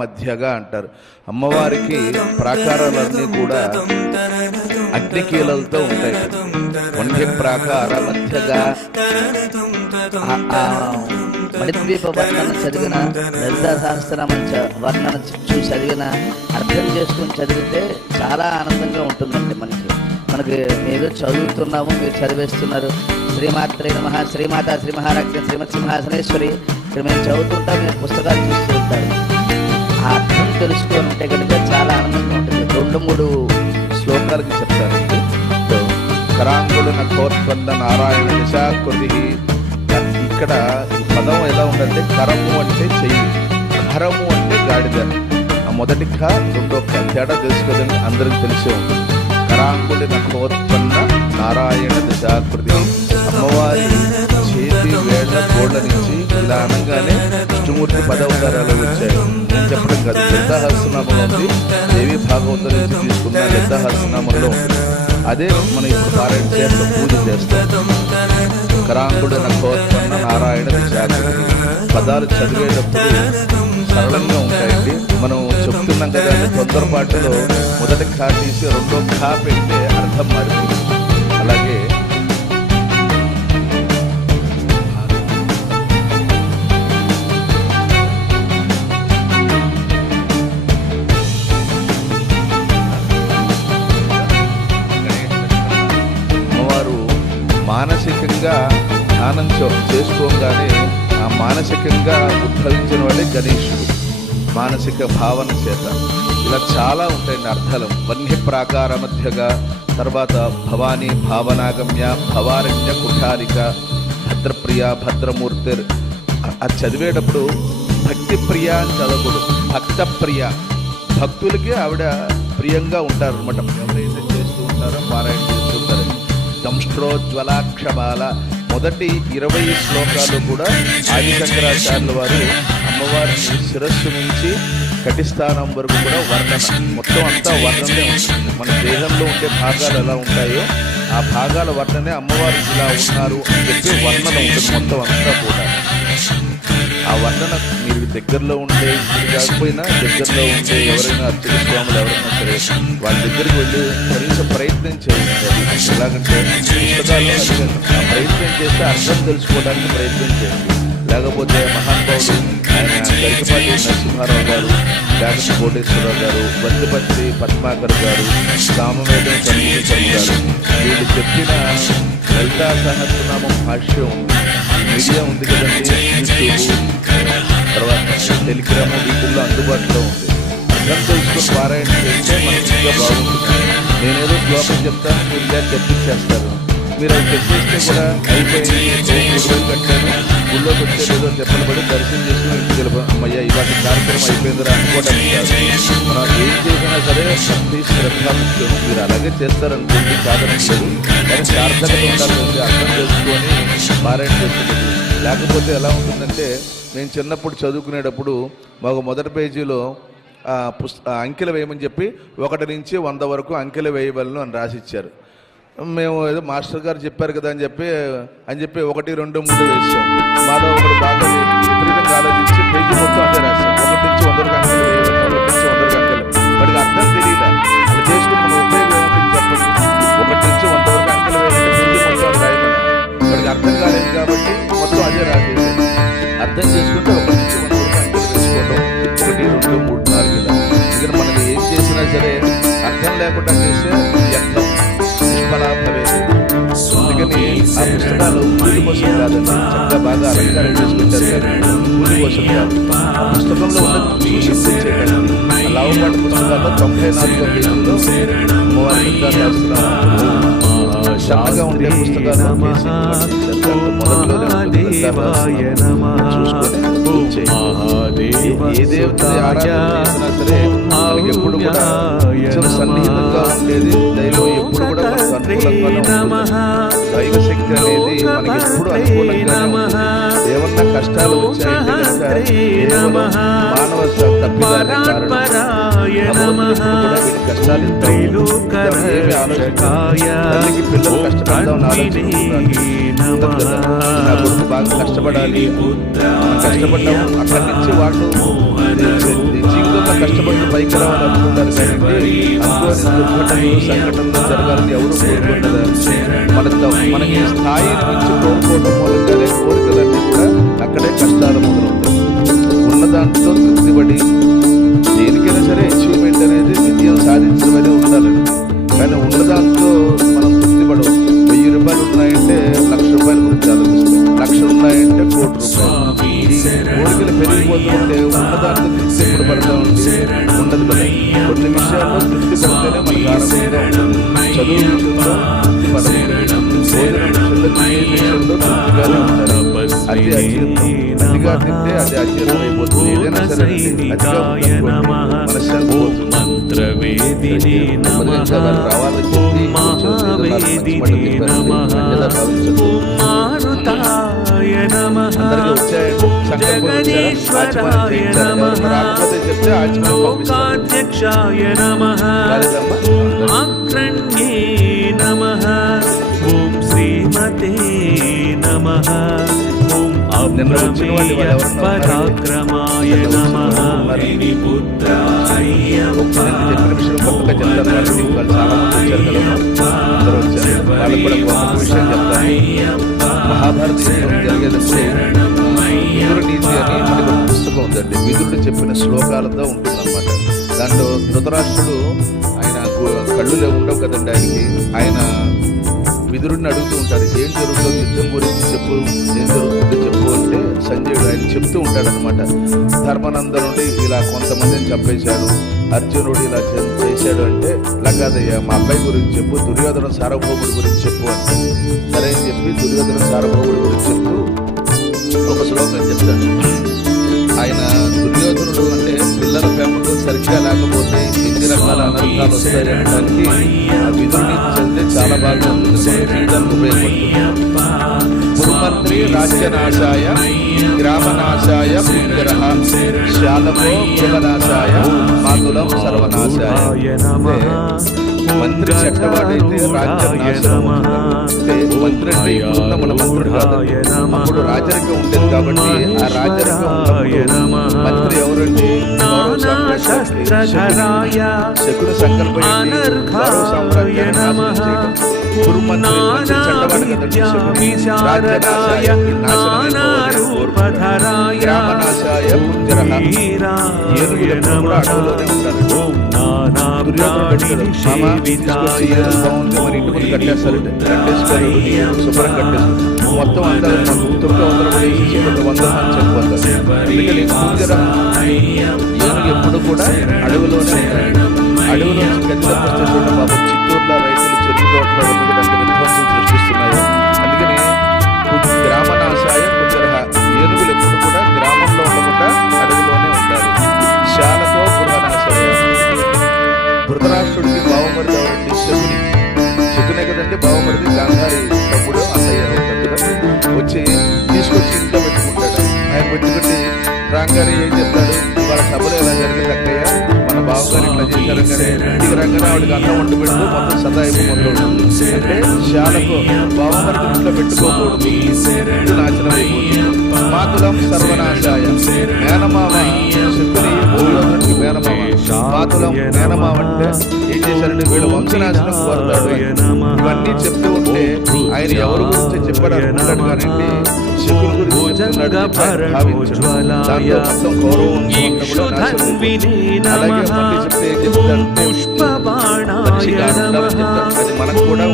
మధ్యగా అంటారు. అమ్మవారికి ప్రాకారాలన్నీ కూడా అగ్నికీలలతో ఉంటాయి. వన్య ప్రాకార మధ్యగా మణిద్వీప వర్ణన చదివిన, లలితా సహస్రనామం వర్ణన చూసి చదివిన, అర్థం చేసుకుని చదివితే చాలా ఆనందంగా ఉంటుందండి. మనకి మీరు చదువుతున్నాము, మీరు చదివేస్తున్నారు. శ్రీమాత్రే నమః, శ్రీమాత శ్రీ మహారాజ్ఞ శ్రీమత్ సింహాసనేశ్వరి, ఇక్కడ మేము చదువుతుంటాం, మీరు పుస్తకాలు చూస్తూ ఉంటారు. ఆ అర్థం తెలుసుకొని ఉంటే కనుక చాలా ఆనందంగా ఉంటుంది. 2-3 శ్లోకాలకి చెప్తారండి. కరాంగుడు నఖోత్పన్న నారాయణ నిశాకృతి. ఇక్కడ ఈ పదం ఎలా ఉందంటే, కరము అంటే చెయ్యి, కరము అంటే గాడిద. ఆ మొదటి ఖ రెండో ఖ తేడా తెలుసుకోదని అందరికి తెలిసే ఉంటుంది. కరాంగుడి నఖోత్పన్న నారాయణ నిశాకృతి. అమ్మవారి చేతి వేళ్ల గోళ్ల నుంచి ఇలా అనగానే విష్ణుమూర్తి 10 అవతారాలు వచ్చాయి. నేను చెప్పడం కాదు, లలితాసహస్రనామంలో ఉంది. దేవి భాగవతం నుంచి తీసుకున్న లలితాసహస్రనామంలో ఉంది. అదే మనం ఇప్పుడు పారాయణ చేస్తాం, పూజ చేస్తాం. కరాంగుడు నఖోత్పన్న నారాయణ నిశాకృతి. పదాలు చదివేటప్పుడు సరళంగా ఉంటాయండి. మనం చెప్తున్నాం కదా, తొందరపాటులో మొదటి ఖా తీసి రెండో ఖా పెడితే అర్థం మారిపోతుంది. అలాగే అమ్మవారు మానసికంగా ధ్యానం చేసుకోగానే ఆ మానసికంగా ఉద్భవించిన వాడే గణేశుడు. మానసిక భావన చేత ఇలా చాలా ఉంటాయండి అర్థాలు. వన్య ప్రాకార మధ్యగా, తర్వాత భవానీ భావనాగమ్య, భవారణ్య కుఠారిక, భద్రప్రియ భద్రమూర్తి. అది చదివేటప్పుడు భక్తి ప్రియ అని చదవకూడదు, భక్త ప్రియ. భక్తులకి ఆవిడ ప్రియంగా ఉంటారు అనమాట. ఎవరైతే చేస్తూ ఉంటారో పారాయణ చేస్తూ ఉంటారు. దంష్ట్రోజ్వలాక్షమాల. మొదటి 20 శ్లోకాలు కూడా ఆది శంకరాచార్యుల వారు అమ్మవారిని శిరస్సు నుంచి కటిస్థానం వరకు కూడా వర్ణన, మొత్తం అంతా వర్ణనే ఉంటుంది. మన దేహంలో ఉండే భాగాలు ఎలా ఉంటాయో ఆ భాగాల వర్ణనే అమ్మవారు ఇలా ఉన్నారు అని చెప్పి వర్ణన ఉంటుంది మొత్తం అంతా కూడా. ఆ వర్ణన మీరు దగ్గరలో ఉండే, కాకపోయినా దగ్గరలో ఉండే ఎవరైనా అర్చక స్వాములు ఎవరైనా సరే వాళ్ళ దగ్గరికి వెళ్ళి కనీసం ప్రయత్నం చేయండి. ఎలాగంటే పుస్తకాల్లో ఆ ప్రయత్నం చేస్తే అర్థం తెలుసుకోవడానికి ప్రయత్నం చేయండి. లేకపోతే మహానుభావుడు ఆయన గరికపాటి నరసింహారావు గారు, డాక్టర్ కోటేశ్వరరావు గారు, వద్దిపత్రి పద్మాకర్ గారు, సామవేదం చంద్రశేఖర్ గారు, వీళ్ళు చెప్పిన లలితా సహస్రనామం భాష్యం మీడియా ఉంది కదండి, యూట్యూబ్, తర్వాత టెలిగ్రామ్, వీటిల్లో అందుబాటులో ఉంది. అర్థం తెలుసుకుని పారాయణ చేస్తే మనకి ఇంకా బాగుంటుంది. నేనేదో శ్లోకం చెప్తాను, మీరు ఇలా తెప్పించేస్తారు. మీరు అది తెప్పిస్తే కూడా అయిపోయింది, 3,000 కట్టాను, గుళ్ళోకి వచ్చేదో చెప్పలు పడి దర్శనం చేసుకుని ఇంటికి వెళ్ళిపోయి అమ్మయ్య ఇవాటి కార్యక్రమం అయిపోయిందిరా అనుకోవడానికి కాదు. మనం ఏం చేసినా సరే భక్తి శ్రద్ధ ముఖ్యం. మీరు అలాగే చేస్తారనుకోండి, కాదనట్లేదు. కానీ సార్థకత ఉండాలి, అర్థం చేసుకొని పారాయణ చేస్తుంది. లేకపోతే ఎలా ఉంటుందంటే, నేను చిన్నప్పుడు చదువుకునేటప్పుడు మాకు మొదటి పేజీలో అంకెలు వేయమని చెప్పి 1 నుంచి 100 వరకు అంకెలు వేయవలను అని రాసిచ్చారు. మేము ఏదో మాస్టర్ గారు చెప్పారు కదా అని చెప్పి 1, 2, 3 వేసాం. మాలో ఒకటి బాగా విపరీతంగా ఆలోచించి పేజీ మొత్తం అదే రాసాం. 1 నుంచి 100 వరకు అంకెలు వేయమని, 1 నుంచి 100 వరకు అంకెలు. వాడికి అర్థం తెలియదు. అది చేసుకుని మనం ఉపయోగం ఏముంటుంది చెప్పండి. 1 నుంచి 100 వరకు అంకెలు వేయమంటే పేజీ మొత్తం అది రాయమని. వాడికి అర్థం కాలేదు కాబట్టి మొత్తం అదే రాసేది. అర్థం చేసుకుంటే 1 నుంచి 100 వరకు అంకెలు వేసుకోవడం, 1, 2, 3, 4 ఇలా. ఇక్కడ మనం ఏం చేసినా సరే అర్థం లేకుండా చేస్తే వ్యర్థం, నిష్ఫలాభవేది. అందుకని ఆ పుస్తకాలు పూజ కోసం కాదండి, చక్కగా బాగా అలంకారం చేసుకుంటారు కానీ పూజ కోసం కాదు. ఆ పుస్తకంలో ఉన్నది చూసి చేయకండి. ఆ లావుపాటి పుస్తకాల్లో 94వ పేజీలో అమ్మవారి చక్కగా ఉండే పుస్తకాలు మొదట్లోనే చూసుకొని ఏ దేవతని ఆరాధన సరే మనకి ఎప్పుడు కూడా సన్నిహితంగా ఉండేది. దైవం ఎప్పుడు కూడా మనకు అనుకూలంగా ఉంటుంది. దైవ శక్తి అనేది మనకి ఎప్పుడు అనుకూలంగానే ఉంటుంది. ఏమన్నా కష్టాలు వచ్చాయంటే మానవ తప్పిదాన్ని కారణం కూడా వీటి కష్టాలు ఏమి తల్లికి పిల్లలు కష్టపడదామని ఆలోచించుకుంటారు. నా కొడుకు బాగా కష్టపడాలి, కష్టపడ్డాము. అక్కడి నుంచి వాళ్ళు కష్టపడి పైకి రావాలి అనుకుంటారు కానీ అనుకోని దుర్ఘటనలు సంఘటనలు జరగాలని ఎవరు కోరుకుంటారు. మనకి స్థాయిని మించి కోరుకోవడం మూలంగానే కోరికలన్నీ కూడా అక్కడే కష్టాలు మొదలవుతాయి. ఉన్న దాంట్లో తృప్తిపడి దేనికైనా సరే అచీవ్మెంట్ అనేది విజయం సాధించడం అనేది ఉండాలండి. కానీ ఉన్నదాంతో మనం తృప్తిపడం. 1000 రూపాయలు ఉన్నాయంటే 1,00,000 రూపాయల గురించి ఆలోచిస్తాం. 1,00,000 ఉన్నాయంటే 1,00,00,000 రూపాయలు. కోరికలు పెరిగిపోతుంటే ఉన్నదాంతో తృప్తి ఎప్పుడు పడతా ఉంటే ఉండదు కదా. కొన్ని విషయాల్లో తృప్తి పడితేనే మనకు ఆనందంగా ఉంటుంది. చదువు విషయంలో తృప్తి పడదు, భోజనం విషయంలో తినే విషయంలో తృప్తిగానే ఉంటారు. అది అజీర్ణం. అతిగా తింటే అది అజీర్ణం అయిపోతుంది. ఏదైనా సరే అతిగా మనశ్శాంతి పోతుంది. రావాలని చెప్పి అందరికీ వచ్చాయండి. సంకల్పం వచ్చారా? రాకపోతే చెప్తే ఆచమనం నిన్న వచ్చిన వాళ్ళు పరాక్రమాయ నమః చెప్పిన విషయం కొత్తగా చెప్తారు కాబట్టి వాళ్ళు చాలా మంది వచ్చారు కదా, అందరూ వచ్చారు. వాళ్ళకి కూడా గొప్ప విషయం చెప్తాను. మహాభారత యుద్ధం జరిగేటప్పుడు విదురు నీతి అని మనకి ఒక పుస్తకం ఉందండి. విదురుడు చెప్పిన శ్లోకాలతో ఉంటుందన్నమాట. దాంట్లో ధృతరాష్ట్రుడు ఆయన కళ్ళు ఉండవు కదండి ఆయనకి. ఆయన విదురుడిని అడుగుతూ ఉంటారు, ఏం జరుగుతుంది యుద్ధం గురించి చెప్పు, ఏం జరుగుతుందో చెప్పు అంటే సంజయుడు ఆయన చెప్తూ ఉంటాడనమాట. ధర్మనందనుడి ఇలా కొంతమందిని చంపేశాడు, అర్జునుడు ఇలా చేశాడు అంటే, ఇలా కాదయ్యా మా అబ్బాయి గురించి చెప్పు, దుర్యోధన సార్వభౌముడి గురించి చెప్పు అంటే, సరే అని చెప్పి దుర్యోధన సార్వభౌముడి గురించి చెప్తూ ఒక శ్లోకం చెప్తాడు. ఆయన దుర్యోధనుడు అంటే పిల్లల పెంపకం సరిగ్గా లేకపోతే ఎన్ని రకాల అనర్థాలు వస్తాయనడానికి ఆ విదురుని చదివితే చాలా బాగా ఉంటుంది, జీవితానికి ఉపయోగపడుతుంది. పురుమంత్రి రాజ్యనాశాయ గ్రామనాశాయ పుంజరః శాలభో గృహనాశాయ మాతులం సర్వనాశాయ. మంత్రి చెడ్డవాడైతే రాజ్యం నాశనం అంటే మంత్రి అంటే ఇప్పుడున్న మన మంత్రుడు కాదండి. అప్పుడు రాజరికం ఉండేది కాబట్టి ఆ రాజరికం మంత్రి ఎవరంటే శకుని సంకల్పం గౌరవ సామ్రాజ్యాన్ని నాశనం చేయడం. పురుమంత్రి చెడ్డవాడు కదండి శకుని. రాజ్యనాశాయ గ్రామనాశాయ పుంజరః ఏనుగులు కూడా అడవులోనే ఉంటారు. మరి ఇంటి ముందు కట్టేస్తారంటే కట్టేసుకోరు, శుభ్రం కట్టేస్తారు. మొత్తం అంతా తుర్క వందలు పడేసి 100 మంది చనిపోతారు. అందుకని పుంజర ఏనుగు ఎప్పుడు కూడా అడవిలోనే ఉంటారు. అడవిలో గంజపరిస్తే చూడండి బాబు, చిత్తూరులో రైతులు చెరుకు తోటలో ఎంత విధ్వంసం సృష్టిస్తున్నాయో. అందుకని గ్రామనాశాయ పుంజరః ఏనుగులు ఎప్పుడు కూడా గ్రామంలో ఉండకుండా అడవిలోనే ఉండాలి. శాలతో గృహనాశాయ. ధృతరాష్ట్రుడికి బావమరిది ఎవరండి? శకుని. శకునే కదంటే బావమరిది, గాంధారి తమ్ముడు, అన్నయ్య అవుతాడు కదా. వచ్చి తీసుకొచ్చి ఇంట్లో పెట్టుకుంటాడు. ఆయన పెట్టుకుంటే రాంగారి ఏం చెప్తాడు, వాళ్ళ సభలో ఎలా జరిగింది అక్కయ్య, మన బావగారు ఇట్లా చేశారు కానీ ఇంటికి రంగానే ఆవిడకి అన్నం వండి పెడుతూ మొత్తం సదాయిపు మొదలవుతుంది. అంటే శాలకు బావమరిది ఇంట్లో పెట్టుకోకూడదు, ఇది నాశనం అయిపోతుంది. మాతులం సర్వనాశాయ. మేనమామ శకుని దుర్యోధనుడికి మేనమామ. మాతులం మేనమామ అంటే ఏం చేశారంటే వీళ్ళు వంశనాశనం కోరుతాడు. ఇవన్నీ చెప్తూ ఉంటే ఆయన ఎవరి గురించి చెప్పాడు అనుకుంటాడు కానీ శకుని గురించి చెప్తున్నాడు భావించాడు. దాంట్లో మొత్తం గౌరవం అలాగే మళ్ళీ చెప్తే ఏం చెప్తాడంటే మంచిగా ఉండాలని చెప్తాడు. అది మనకు కూడా